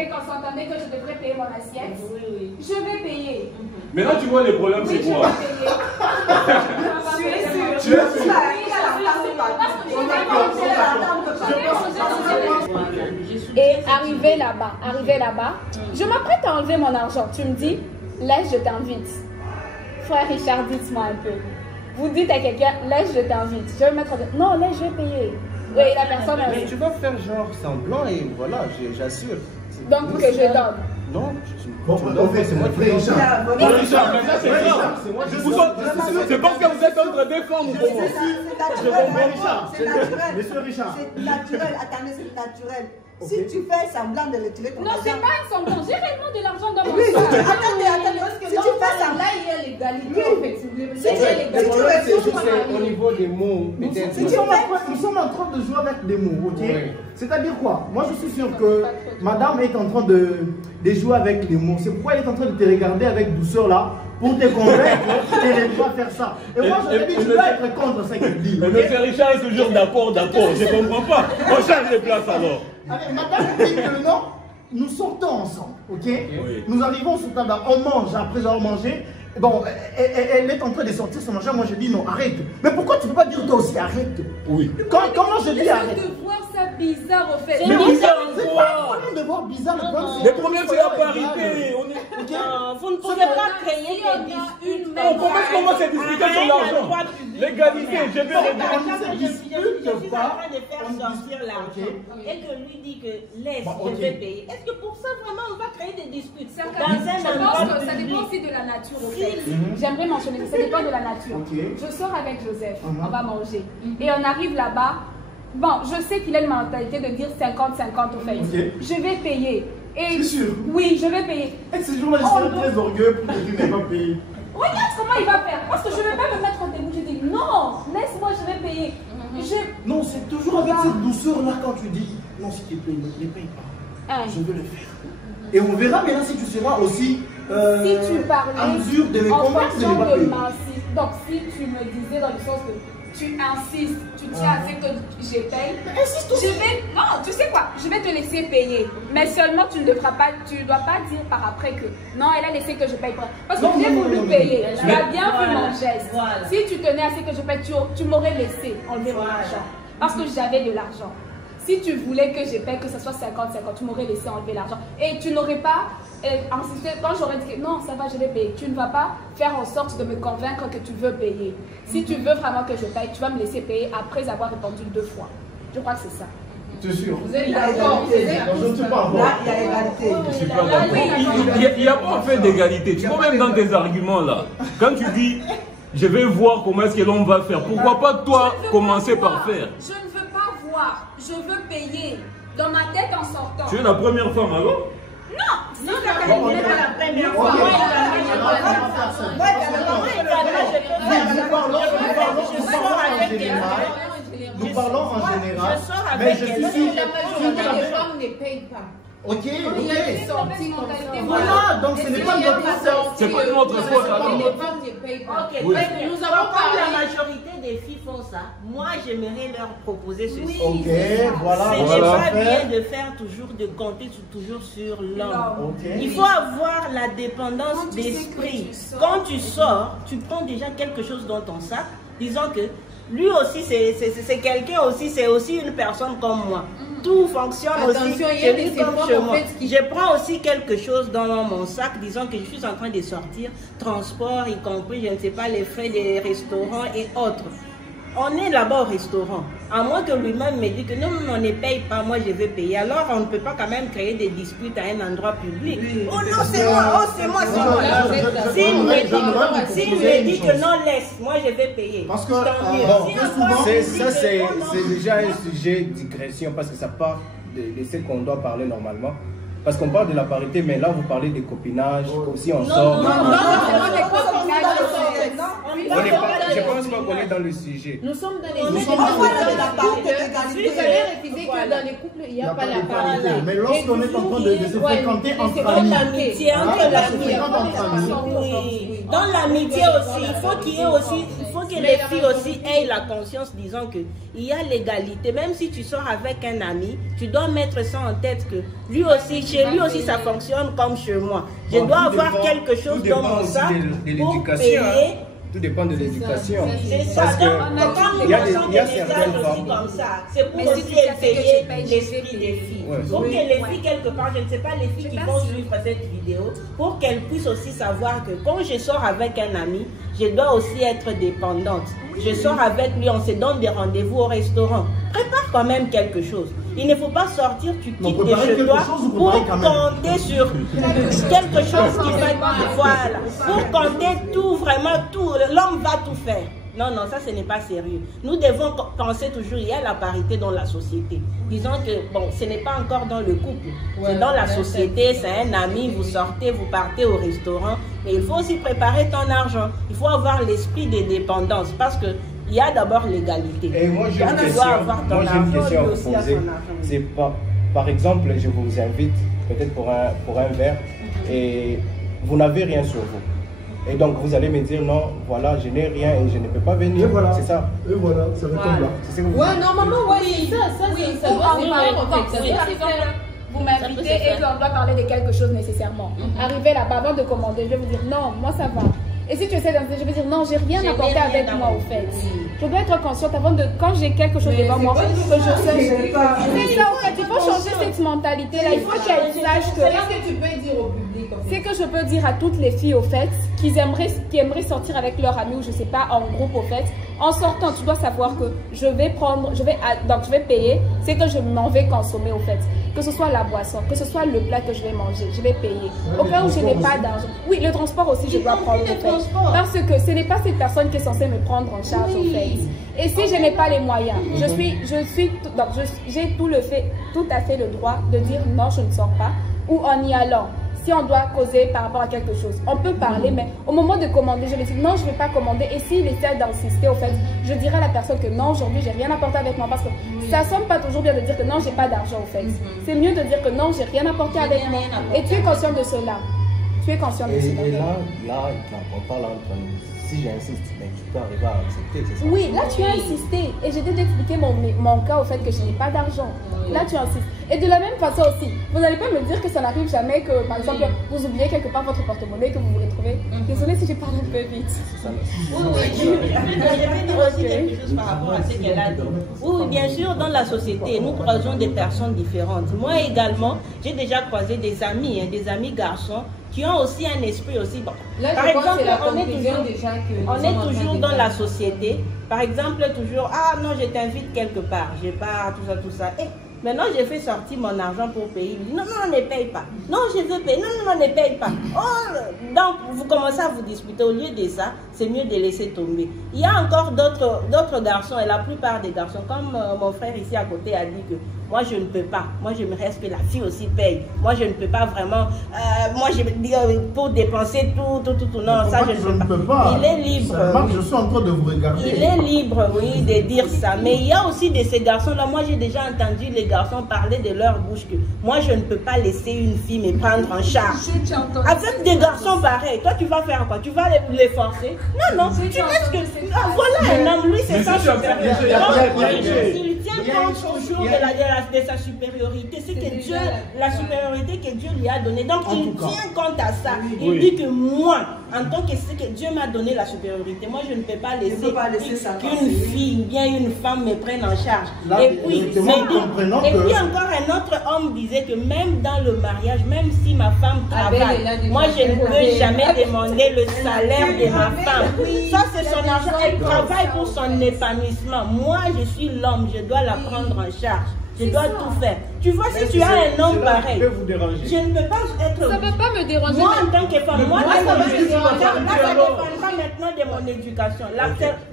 qu'on s'entendait que je devrais payer mon assiette, je vais payer. Maintenant, tu vois les problèmes, c'est quoi? Tu es sûr? Et arrivé là-bas, je m'apprête à enlever mon argent. Tu me dis, laisse, je t'invite. Frère Richard, dites-moi un peu. Vous dites à quelqu'un, laisse, je t'invite. Je vais mettre... Non, laisse, je vais payer. Oui, la personne... Mais tu vas faire genre semblant et voilà, j'assure. Donc, que je donne. Non, c'est moi qui fais ça. Richard, mais ça c'est grave. C'est parce que vous êtes en train de défendre. C'est naturel. Monsieur Richard. C'est naturel. Attendez, c'est naturel. Si tu fais semblant de retirer ton argent... Non, c'est pas un semblant. J'ai réellement de l'argent dans mon sac. Attendez. Si tu fais semblant, il y a l'égalité en fait. Si tu fais au niveau des mots, nous sommes en train de jouer avec des mots, ok? C'est-à-dire quoi? Moi, je suis sûr que madame est en train de jouer avec les mots. C'est pourquoi elle est en train de te regarder avec douceur là pour te convaincre qu'elle ne doit faire ça. Et moi, je te dis, tu dois être contre ce qu'elle dit. Mais M. Richard est toujours d'accord. Je ne comprends pas. On change de place alors. Allez, madame dit que non, nous sortons ensemble, ok? Oui. Nous arrivons sur table, on mange après avoir mangé. Bon, elle est en train de sortir son argent, moi je dis non, arrête. Mais pourquoi tu ne peux pas dire toi aussi arrête? Oui. Comment je dis arrête? De voir ça bizarre au fait. Mais bizarre c'est pas vraiment de voir bizarre. Le problème c'est la parité. Vous ne pouvez pas créer des disputes. On commence à discuter sur l'argent. L'égalité, je vais Je suis en train de faire sortir l'argent et que lui dit que laisse, je vais payer. Est-ce que pour ça vraiment on va créer des disputes? Ça dépend aussi de la nature au fait. J'aimerais mentionner que ça dépend de la nature. Je sors avec Joseph, on va manger. Et on arrive là-bas. Bon, je sais qu'il a une mentalité de dire 50-50 au fait. Je vais payer. C'est sûr? Oui, je vais payer. Et ce jour-là, je serai très orgueilleux pour que tu ne vas payer. Regarde comment il va faire. Parce que je ne vais pas me mettre en dégoût. Je dis non, laisse-moi, je vais payer. Non, c'est toujours avec cette douceur-là quand tu dis non, s'il te plaît, ne paye pas. Je veux le faire. Et on verra maintenant si tu seras aussi si tu parlais en mesure de me convaincre de ne pas payer. Donc, si tu me disais dans le sens que tu insistes, tu tiens à ce que je paye, non, tu sais quoi, je vais te laisser payer, mais seulement tu ne dois pas dire par après que non, elle a laissé que je paye pas, parce que j'ai voulu payer, tu as bien vu mon geste. Si tu tenais à ce que je paye, tu m'aurais laissé enlever mon argent, parce que j'avais de l'argent. Si tu voulais que je paye, que ce soit 50-50, tu m'aurais laissé enlever l'argent. Et tu n'aurais pas insisté, quand j'aurais dit que non, ça va, je vais payer. Tu ne vas pas faire en sorte de me convaincre que tu veux payer. Si tu veux vraiment que je paye, tu vas me laisser payer après avoir répondu 2 fois. Je crois que c'est ça. Tu es sûr? Vous êtes d'accord? Là, il y a égalité. Je suis pas d'accord. Il n'y a pas en fait d'égalité. Tu vois, même dans tes arguments là, quand tu dis je vais voir comment est-ce que l'on va faire, pourquoi pas toi commencer par faire? Je ne veux pas voir, je veux payer. Dans ma tête en sortant. Tu es la première femme alors? Non, non, pas la première fois. Nous parlons en général, mais je suis sûr que la majorité des femmes ne payent pas. Ok, voilà, donc ce n'est pas notre faute. C'est pas notre faute. Les femmes ne payent pas. Ok, nous avons parlé. La majorité des filles font ça. Moi, j'aimerais leur proposer ceci. Ok, voilà. C'est pas bien de faire toujours, de compter toujours sur l'homme. Il faut avoir la dépendance d'esprit. Quand tu sors, tu prends déjà quelque chose dans ton sac, disant que lui aussi, c'est quelqu'un aussi, c'est aussi une personne comme moi. Tout fonctionne aussi chez lui comme chez moi. Je prends aussi quelque chose dans mon sac, disons que je suis en train de sortir, transport, y compris, je ne sais pas, les frais des restaurants et autres. On est là-bas au restaurant. À moins que lui-même me dise que non, on ne paye pas, moi je vais payer. Alors on ne peut pas quand même créer des disputes à un endroit public. Oh non, c'est moi, oh c'est moi, c'est moi. S'il me dit que non, laisse, moi je vais payer. Parce que ça c'est déjà un sujet de digression parce que ça part de ce qu'on doit parler normalement. Parce qu'on parle de la parité, mais là vous parlez de copinage, comme si on sort. Je pense pas qu'on est dans le sujet. Nous sommes dans les couples. Vous allez refuser que dans les couples, il n'y a pas la parité. Mais lorsqu'on est en train de se fréquenter entre amis, l'amitié, dans l'amitié aussi, il faut que les filles aussi aient la conscience, disons que il y a l'égalité. Même si tu sors avec un ami, tu dois mettre ça en tête que lui aussi, chez lui aussi, ça fonctionne comme chez moi. Je dois avoir quelque chose dans mon sac pour payer. Tout dépend de l'éducation. Parce que il y a certaines femmes comme ça. C'est pour aussi éveiller l'esprit des filles. Pour que les filles, quelque part, je ne sais pas, les filles qui vont suivre cette vidéo, pour qu'elles puissent aussi savoir que quand je sors avec un ami, je dois aussi être dépendante. Je sors avec lui, on se donne des rendez-vous au restaurant. Prépare quand même quelque chose. Il ne faut pas sortir, tu quittes de chez toi pour compter sur quelque chose qui va... Voilà. Pour compter tout, vraiment tout. L'homme va tout faire. Non, non, ça ce n'est pas sérieux. Nous devons penser toujours, il y a la parité dans la société. Disons que, bon, ce n'est pas encore dans le couple. C'est dans la société, c'est un ami, vous sortez, vous partez au restaurant. Mais il faut aussi préparer ton argent. Il faut avoir l'esprit de dépendance parce que il y a d'abord l'égalité. Et moi j'ai une question à vous poser. C'est par exemple, je vous invite peut-être pour un verre et vous n'avez rien sur vous. Et donc vous allez me dire non, voilà, je n'ai rien et je ne peux pas venir. Voilà. C'est ça. Et voilà, ça va comme là. C'est ce que vous dites. Normalement, oui, ça vous m'invitez et qu'on doit parler de quelque chose nécessairement. Arriver là-bas, avant de commander, je vais vous dire non, moi ça va. Et si tu essaies d'inviter, je vais dire non, j'ai rien apporté avec moi au fait. Je dois être consciente avant de, quand j'ai quelque chose devant moi, que je sais. C'est ça en fait, il faut changer cette mentalité-là. Il faut qu'elles sachent que. Qu'est-ce que tu peux dire au public? C'est que je peux dire à toutes les filles au fait, qui aimeraient sortir avec leurs amis ou je sais pas, en groupe au fait. En sortant, tu dois savoir que je vais payer, c'est que je m'en vais consommer au fait. Que ce soit la boisson, que ce soit le plat que je vais manger, je vais payer. Au cas où je n'ai pas d'argent. Oui, le transport aussi, je dois prendre au fait. Parce que ce n'est pas cette personne qui est censée me prendre en charge au fait. Et si je n'ai pas les moyens, j'ai tout à fait le droit de dire non, je ne sors pas. Ou en y allant. Si on doit causer par rapport à quelque chose, on peut parler, mais au moment de commander, je vais dire non, je ne vais pas commander. Et s'il essaie d'insister, au fait, je dirai à la personne que non, aujourd'hui, j'ai rien apporté avec moi. Parce que ça ne sonne pas toujours bien de dire que non, j'ai pas d'argent, au fait. C'est mieux de dire que non, j'ai rien apporté avec moi. Et tu es conscient de cela. Tu es conscient de cela. Et là, on parle entre nous. si j'insiste, mais tu peux arriver à accepter, c'est ça? Oui, là tu as insisté. Et j'ai déjà expliqué mon cas au fait que je n'ai pas d'argent. Là tu insistes. Et de la même façon aussi, vous n'allez pas me dire que ça n'arrive jamais que, par exemple, vous oubliez quelque part votre porte-monnaie, que vous vous retrouvez. Désolée si je parle un peu vite. Je vais dire aussi quelque chose par rapport à ce qu'elle a dit. Oui, bien sûr, dans la société, nous croisons des personnes différentes. Moi également, j'ai déjà croisé des amis garçons qui ont aussi un esprit aussi. Bon. Là, par exemple, on est toujours dans la société. Par exemple, toujours, ah non, je t'invite quelque part, je pars, tout ça. Et maintenant, j'ai fait sortir mon argent pour payer. Il dit, non, non, ne paye pas. Non, je veux payer. Non, non, non, ne paye pas. Oh, donc, vous commencez à vous disputer. Au lieu de ça, c'est mieux de laisser tomber. Il y a encore d'autres garçons, et la plupart des garçons, comme mon frère ici à côté a dit que moi, je ne peux pas. Moi, je me reste que la fille aussi paye. Moi, je ne peux pas vraiment. Moi, je veux dire, pour dépenser tout. Non, ça, je ne peux pas. Il est libre. Je suis en train de vous regarder. Il est libre, oui, de dire ça. Mais il y a aussi de ces garçons-là. Moi, j'ai déjà entendu les garçons parler de leur bouche que moi, je ne peux pas laisser une fille me prendre en charge. Avec des garçons pareils, toi, tu vas faire quoi? Tu vas les forcer? Non, non. Tu laisses que. Voilà un homme, lui, c'est ça. Il tient compte toujours de sa supériorité. C'est que Dieu, la supériorité que Dieu lui a donnée. Donc, il tient compte à ça. Il dit que moi, en tant que ce que Dieu m'a donné la supériorité, moi, je ne peux pas laisser qu'une fille, bien une femme me prenne en charge. Là, et puis encore un autre homme disait que même dans le mariage, même si ma femme travaille, moi, je ne peux jamais demander le salaire de ma femme. Ça, c'est son argent. Elle travaille pour son épanouissement. Moi, je suis l'homme. Je dois la prendre en charge. Je dois tout faire. Tu vois, si tu as un homme pareil, je ne peux pas être... Ça ne peut pas me déranger. Moi, en tant que femme, moi, ça dépendra maintenant de mon éducation.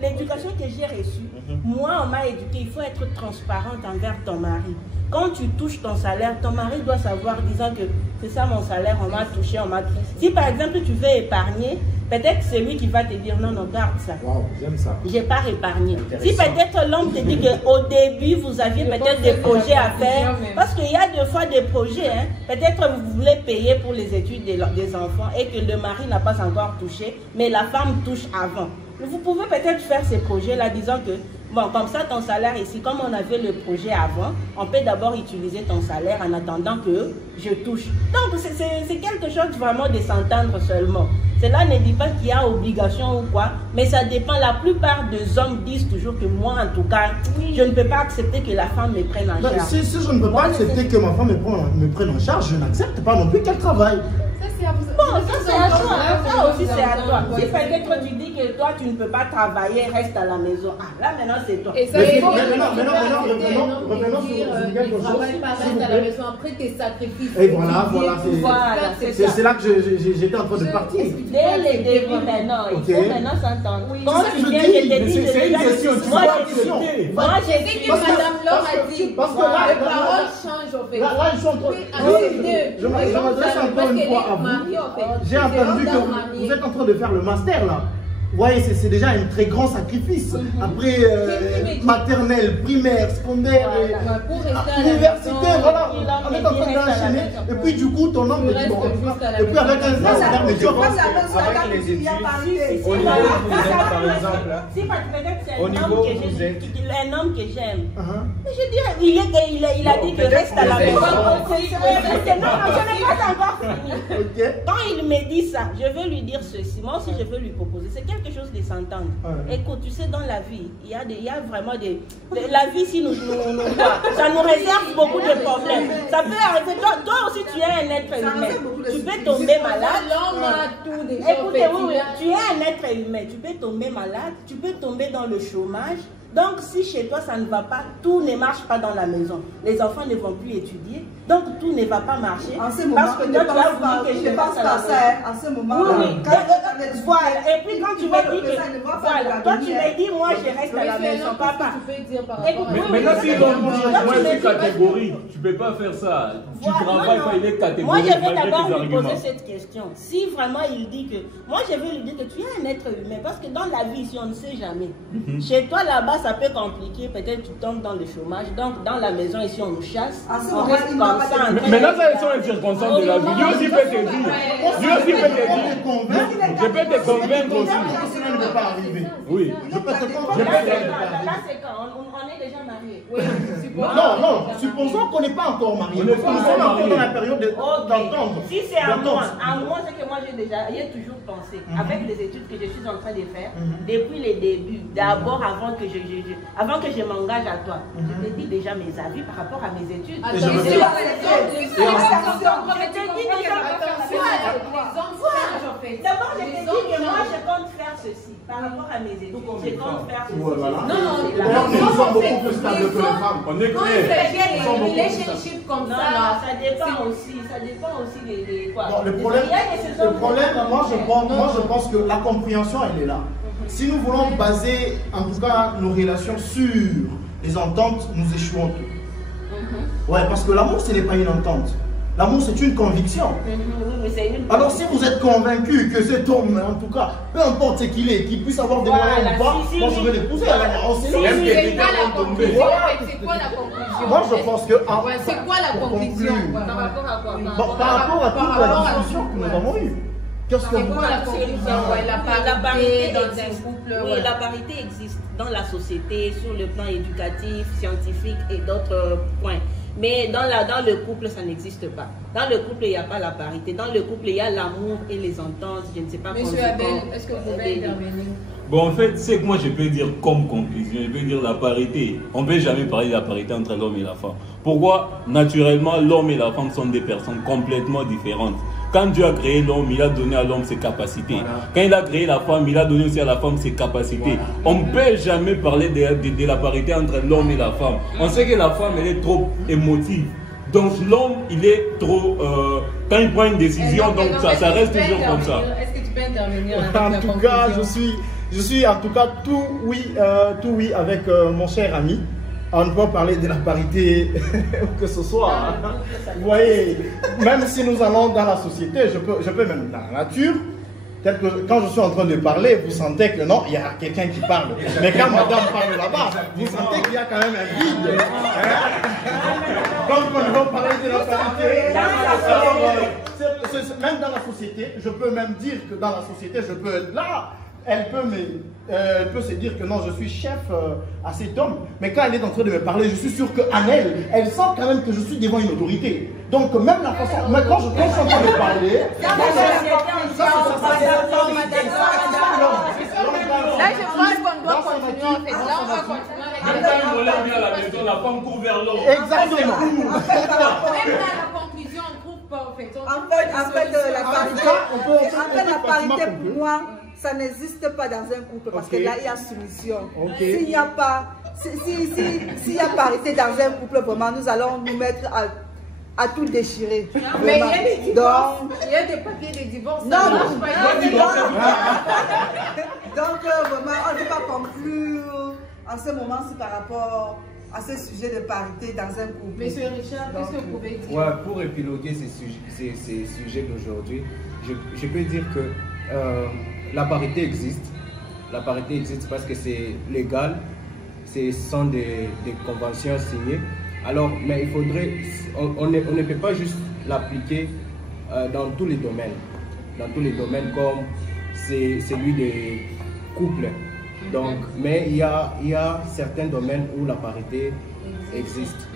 L'éducation que j'ai reçue, moi, on m'a éduqué, il faut être transparente envers ton mari. Quand tu touches ton salaire, ton mari doit savoir, disant que c'est ça mon salaire, on m'a touché, on m'a touché. Si par exemple tu veux épargner, peut-être c'est lui qui va te dire non, non, garde ça. Wow, j'aime ça. J'ai pas épargné. Si peut-être l'homme te dit qu'au début vous aviez peut-être des projets à faire, parce qu'il y a des fois des projets, hein, peut-être vous voulez payer pour les études des enfants et que le mari n'a pas encore touché, mais la femme touche avant. Vous pouvez peut-être faire ces projets-là disant que bon, comme ça, ton salaire ici, comme on avait le projet avant, on peut d'abord utiliser ton salaire en attendant que je touche. Donc, c'est quelque chose vraiment de s'entendre seulement. Cela ne dit pas qu'il y a obligation ou quoi, mais ça dépend. La plupart des hommes disent toujours que moi, en tout cas, je ne peux pas accepter que la femme me prenne en charge. Si je ne peux pas accepter que ma femme me prenne en charge, je n'accepte pas non plus qu'elle travaille. Bon, ça c'est à toi. Ça aussi c'est à toi. Si peut-être tu dis que toi tu ne peux pas travailler, reste à la maison. Ah là maintenant c'est toi. Et ça, revenons sur quelque chose. Travaille pas, reste à la maison après tes sacrifices. Et voilà, c'est là que j'étais en train de partir. Dès les débuts maintenant, il faut maintenant s'entendre. Quand tu viens, je te dis, c'est une question. Moi j'ai dit que Madame Laure a dit, parce que là, les paroles changent au fait. Là, ils sont en train. Je m'adresse encore une fois à vous. J'ai entendu que vous êtes en train de faire le master là. Vous voyez, c'est déjà un très grand sacrifice. Après maternelle, primaire, secondaire, université, voilà. On est en train d'enchaîner. Et puis du coup, ton homme me dit bon. Et puis avec un salaire médiocre. Avec les études, au niveau où vous êtes par exemple. Si peut-être c'est un homme que j'aime. Mais je dirais, il a dit que reste à la maison. Non, je n'ai pas encore fini. Quand il me dit ça, je veux lui dire ceci. Moi aussi, je veux lui proposer. C'est quelque chose de s'entendre. Écoute, tu sais, dans la vie, il y a vraiment des... La vie, si nous ça nous réserve beaucoup de problèmes. Ça peut arriver. Toi aussi, tu es un être humain. Tu peux tomber malade. Écoutez, tu es un être humain. Tu peux tomber malade. Tu peux tomber dans le chômage. Donc, si chez toi, ça ne va pas, tout ne marche pas dans la maison. Les enfants ne vont plus étudier. Donc, tout ne va pas marcher. En ce moment, parce que toi, tu as voulu que je pense à ça. En ce moment, voilà. Et puis, quand tu me dis que... Voilà. Toi, tu me dis, moi, je reste à la maison. Papa. Mais là, si l'on est catégorie, tu ne peux pas faire ça. Tu travailles pas, il est catégorique. Moi, je vais d'abord lui poser cette question. Si vraiment il dit que... Moi, je vais lui dire que tu es un être humain. Parce que dans la vie, si on ne sait jamais. Chez toi, là-bas, ça peut compliquer, peut-être tu tombes dans le chômage. Donc, dans la maison, ici, on nous chasse. On reste comme ça. Mais là, ça sont les circonstances de la vie. Dieu aussi peut te dire. Dieu aussi peut te dire. Je peux te convaincre aussi. Ça ne peut pas arriver. Oui. Je peux te convaincre. Là, c'est quand on est déjà mariés. Oui, Non, supposons qu'on n'est pas encore mariés. Nous sommes encore dans la période d'entendre. Si c'est à moi, c'est que moi j'ai toujours pensé, avec les études que je suis en train de faire, depuis les débuts, d'abord avant que je m'engage à toi, je te dis déjà mes avis par rapport à mes études. D'abord, je te dis que moi je compte faire ceci par rapport à mes études. Je compte faire ceci. On est clair. Relationship comme ça. Non, ça dépend aussi des quoi. Le problème, moi je pense que la compréhension elle est là. Si nous voulons baser en tout cas nos relations sur les ententes, nous échouons tout. Ouais, parce que l'amour ce n'est pas une entente. L'amour c'est une conviction. Alors si vous êtes convaincu que cet homme, en tout cas, peu importe ce qu'il est, qu'il puisse avoir des moyens ou pas, moi je vais l'épouser. C'est quoi la conclusion? Moi je pense que... C'est quoi la conclusion? Par rapport à quoi? Par rapport à toute la discussion que nous avons eue. Qu'est-ce que vous... La parité dans un couple. Oui, la parité existe dans la société, sur le plan éducatif, scientifique et d'autres points. Mais dans le couple, ça n'existe pas. Dans le couple, il n'y a pas la parité. Dans le couple, il y a l'amour et les ententes. Je ne sais pas comment. Monsieur Abel, est-ce que vous pouvez intervenir? Bon, en fait, c'est que moi je peux dire comme conclusion, je peux dire la parité. On ne peut jamais parler de la parité entre l'homme et la femme. Pourquoi? Naturellement, l'homme et la femme sont des personnes complètement différentes. Quand Dieu a créé l'homme, il a donné à l'homme ses capacités. Voilà. Quand il a créé la femme, il a donné aussi à la femme ses capacités. Voilà. On ne peut jamais parler de la parité entre l'homme et la femme. On sait que la femme, elle est trop émotive. Donc l'homme, il est trop... quand il prend une décision, donc ça reste toujours comme ça. Est-ce que tu peux intervenir? En tout cas, je suis en tout cas tout oui avec mon cher ami. On ne peut parler de la parité que ce soit. Vous voyez, même si nous allons dans la société, je peux même dans la nature, tel que quand je suis en train de parler, vous sentez que non, il y a quelqu'un qui parle. Mais quand madame parle là-bas, vous sentez qu'il y a quand même un vide. Donc on va parler de la parité. Alors, même dans la société, je peux même dire que dans la société, je peux être là. Elle peut se dire que non, je suis chef à cet homme. Mais quand elle est en train de me parler, je suis sûr qu'en elle sent quand même que je suis devant une autorité. Donc même la façon, mais quand je suis en train de parler, là je pense qu'on doit continuer en fait. Là on va continuer à la maison, la femme court vers l'homme. Exactement. Même dans la conclusion, on trouve pas en fait. En fait, la parité pour moi, ça n'existe pas dans un couple parce que là il y a soumission. S'il n'y a pas, s'il y a parité dans un couple, vraiment, nous allons nous mettre à tout déchirer. Mais il y a des divorces. Il y a des papiers de divorce. Non, donc vraiment, on ne peut pas conclure en ce moment-ci par rapport à ce sujet de parité dans un couple. Monsieur Richard, qu'est-ce que vous pouvez dire? Ouais, pour épiloguer ces sujets d'aujourd'hui, je peux dire que la parité existe. La parité existe parce que c'est légal, ce sont des conventions signées. Alors, mais il faudrait, on ne peut pas juste l'appliquer dans tous les domaines. Dans tous les domaines comme c'est celui des couples. Donc, mais il y a certains domaines où la parité existe.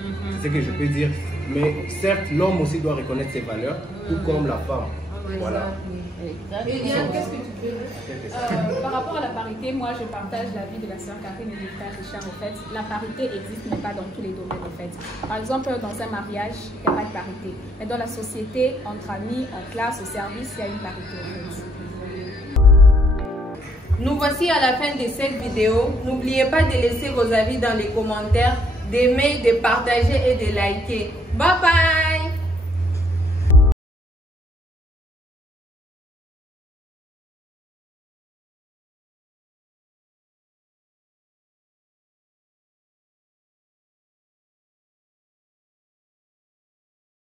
C'est ce que je peux dire. Mais certes, l'homme aussi doit reconnaître ses valeurs, tout comme la femme. Voilà. Eliane, qu'est-ce que tu peux dire? Par rapport à la parité, moi je partage l'avis de la sœur Catherine et du frère Richard. En fait, la parité existe, mais pas dans tous les domaines. En fait, par exemple, dans un mariage, il n'y a pas de parité. Mais dans la société, entre amis, en classe, au service, il y a une parité. En fait. Nous voici à la fin de cette vidéo. N'oubliez pas de laisser vos avis dans les commentaires, d'aimer, de partager et de liker. Bye bye.